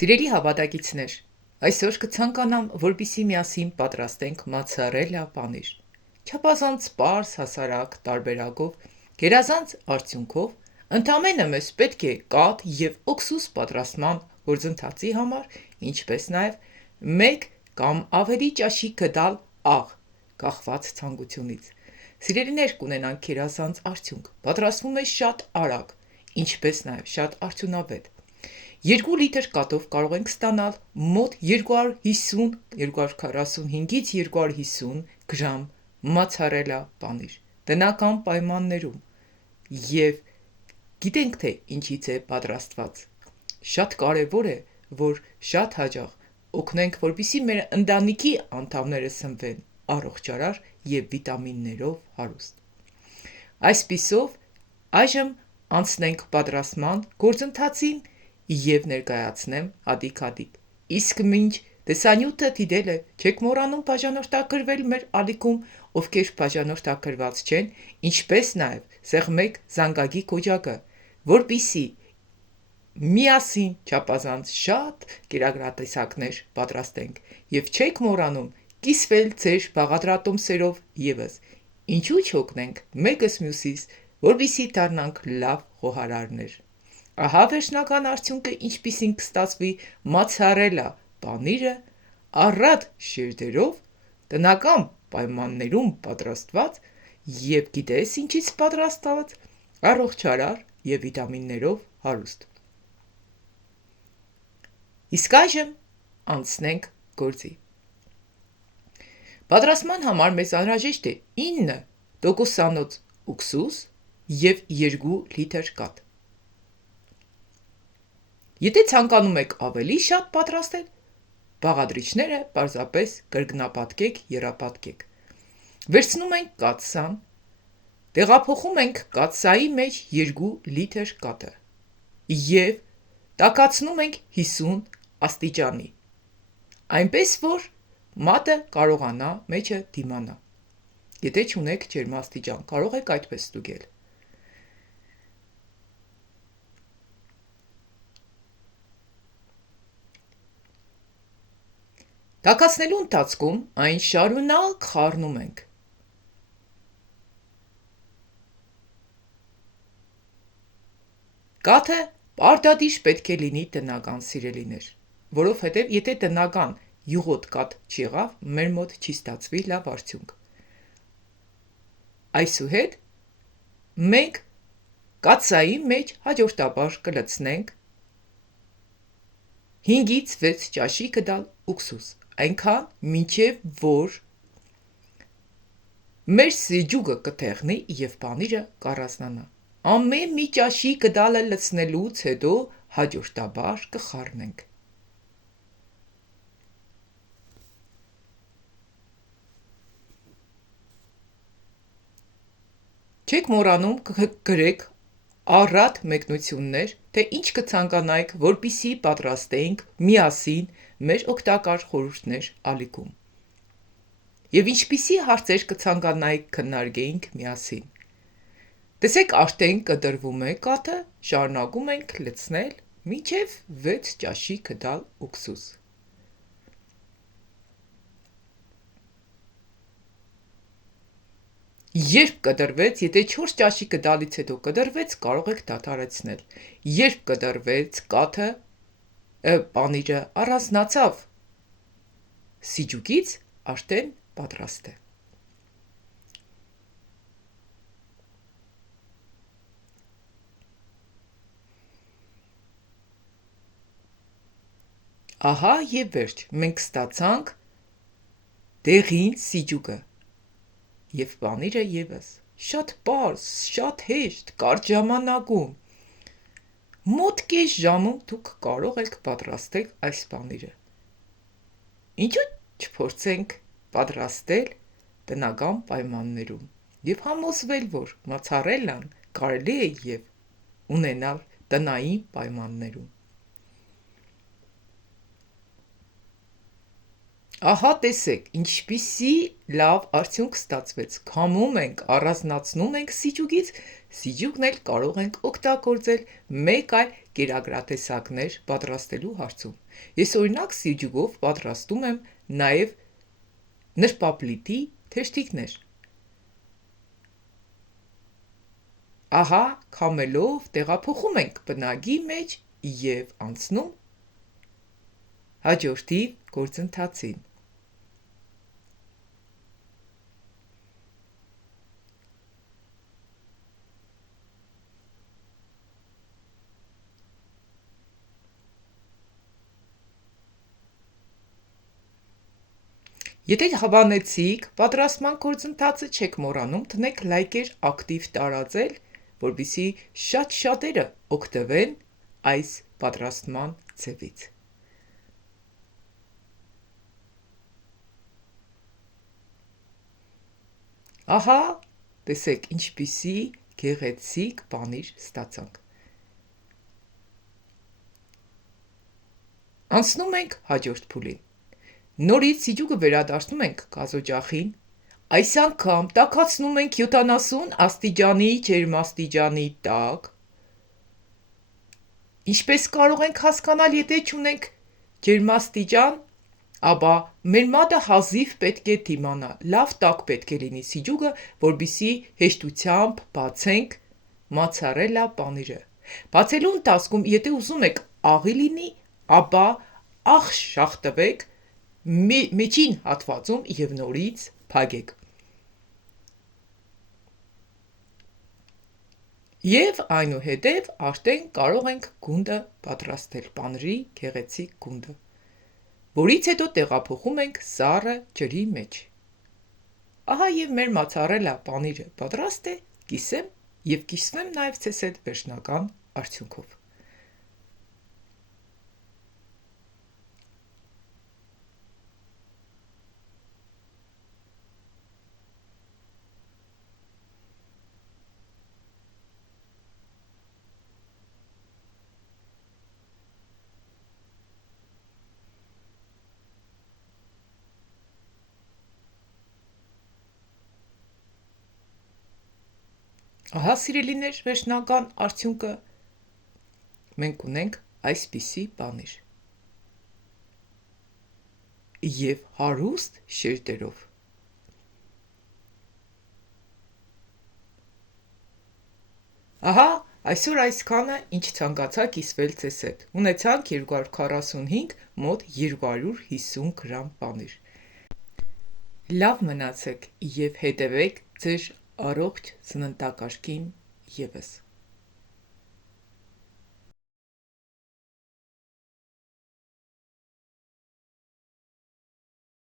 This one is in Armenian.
Սիրելի հավատակիցներ, այսօր կցանկանամ, որպեսզի միասին պատրաստենք մոցարելա պանիր։ Չափազանց պարզ, հասարակ տարբերակով, գերազանց արդյունքով, ընդամենը մեզ պետք է կաթ և օքսուս պատրաստման գործընթացի համար, ինչպես նաև 1 կամ ավելի ճաշի գդալ աղ, կախված ցանկությունից։ Սիրելիներ, կունենանք գերազանց արդյունք, պատրաստվում է շատ արագ, ինչպես նաև շատ արդյունավետ։ 2 լիտր կաթով կարող ենք ստանալ մոտ 245-ից 250 գրամ մոցարելա պանիր տնական պայմաններում և գիտենք թե ինչից է պատրաստված։ Շատ կարևոր է, որ շատ հաճախ օգնենք, որպեսզի մեր ընտանիքի անդամները սնվեն առողջարար և վիտամիններով հարուստ։ Այսպիսով, այժմ անցնենք պատրաստման գործընթացին և ներկայացնեմ հատիկ-հատիկ։ Իսկ մինչ տեսանյութը դիտելը չեք մոռանում բաժանորդագրվել մեր ալիքում, ովքեր բաժանորդագրված չեն, ինչպես նաև սեղմեք զանգակի քոջակը, որպեսզի միասին չափազանց շատ կերակրատեսակներ պատրաստենք և չեք մոռանում կիսվել ձեր բաղադրատոմսերով ևս, ինչու չօգնենք մեկս մյուսից, որպեսզի դառնանք լավ խոհարարներ։ Ահա վերջնական արդյունքը ինչպիսին կստացվի մոցարելա պանիրը առատ շերտերով, տնական պայմաններում պատրաստված և գիտես ինչից պատրաստված, առողջարար և վիտամիններով հարուստ։ Իսկ այժմ անցնենք գործի։ Պատրաստման համար մեզ անհրաժեշտ է 9% ուքսուս և 2 լիտր կաթ։ Եթե ցանկանում եք ավելի շատ պատրաստել, բաղադրիչները պարզապես կրկնապատկեք, եռապատկեք։ Վերցնում ենք կաթսան, տեղափոխում ենք կաթսայի մեջ 2 լիտր կաթը և տաքացնում ենք 50 աստիճանի, այնպես որ մատը կարողանա մեջը դիմանա։ Եթե չունեք ջերմաստիճան, կարող եք այդպես ստուգել։ Տաքացնելու ընթացքում այն շարունակ խառնում ենք։ Կաթը պարտադիր պետք է լինի տնական, սիրելիներ, որովհետև եթե տնական յուղոտ կաթ չեղավ, մեր մոտ չի ստացվի լավ արդյունք։ Այսուհետ մենք կաթսայի մեջ հաջորդաբար կլցնենք 5-ից 6 ճաշի գդալ ուքսուս, այնքան մինչև որ մեր սեջուկը կթեղնի և պանիրը կառանձնանա։ Ամեն մի ճաշի գդալը լցնելուց հետո հաջորդաբար կխառնենք։ Չեք մոռանում գրեք առատ մեկնություններ, թե ինչ կցանկանայիք, որպեսզի պատրաստեինք միասին մեր օգտակար խորհուրդներ ալիքում։ Եվ ինչպիսի հարցեր կցանկանայիք քննարկեինք միասին։ Տեսեք արդեն կտրվում է կաթը, շարունակում ենք լցնել մինչև 6 ճաշի գդալ ուքսուս։ Երբ կտրվեց, եթե 4 ճաշի գդալից հետո կտրվեց, կարող եք դադարեցնել։ Երբ կտրվեց կաթը, պանիրը առանձնացավ սիջուկից, արդեն պատրաստ է։ Ահա և վերջ, մենք ստացանք դեղին սիջուկը և պանիրը ևս, շատ պարզ, շատ հեշտ, կարճ ժամանակում, մոտ կես ժամում դուք կարող եք պատրաստել այս պանիրը։ Ինչու չփորձենք պատրաստել տնական պայմաններում և համոզվել, որ մոցարելան կարելի է և ունենալ տնային պայմաններում։ Ահա տեսեք, ինչպիսի լավ արդյունք ստացվեց, քամում ենք, առանձնացնում ենք սիջուկից, սիջուկն էլ կարող ենք օգտագործել մեկ այլ կերակրատեսակներ պատրաստելու հարցում։ Ես օրինակ սիջուկով պատրաստում եմ նաև նրբապլիտի թեշթիկներ։ Ահա քամելով տեղափոխում ենք բնագի մեջ և անցնում հաջորդի գործընթացին։ Եթե հավանեցիք պատրաստման գործընթացը, չեք մոռանում տնեք լայքեր ակտիվ տարածել, որպեսզի շատ շատերը օգտվեն այս պատրաստման ձևից։ Ահա, տեսեք ինչպիսի գեղեցիկ պանիր ստացանք։ Անցնում ենք հաջորդ փուլին։ Նորից սիջուկը վերադարձնում ենք գազօջախին, այս անգամ տաքացնում ենք 70 աստիճանի ջերմաստիճանի տակ։ Ինչպես կարող ենք հասկանալ, եթե չունենք ջերմաստիճան, ապա մեր մատը հազիվ պետք է դիմանա, լավ տաք պետք է լինի սիջուկը, որպեսզի հեշտությամբ բացենք մոցարելա պանիրը։ Բացելու ընթացքում, եթե ուզում եք աղի լինի, ապա աղ շաղտվեք միջին հատվածում և նորից փակեք։ Եվ այնուհետև արդեն կարող ենք գունդը պատրաստել, պանիրի գեղեցիկ գունդը, որից հետո տեղափոխում ենք սառը ջրի մեջ։ Ահա և մեր մոցարելա պանիրը պատրաստ է, կիսեմ և կիսվեմ նաև ձեզ հետ վերջնական արդյունքով։ Ահա սիրելիներ, վերջնական արդյունքը մենք ունենք այսպիսի պանիր և հարուստ շերտերով։ Ահա այսօր այսքանը, ինչ ցանկացա կիսվել ձեզ հետ։ Ունեցանք 245 մոտ 250 գրամ պանիր։ Լավ մնացեք և հետևեք ձեր առողջ սննդակարգին ևս։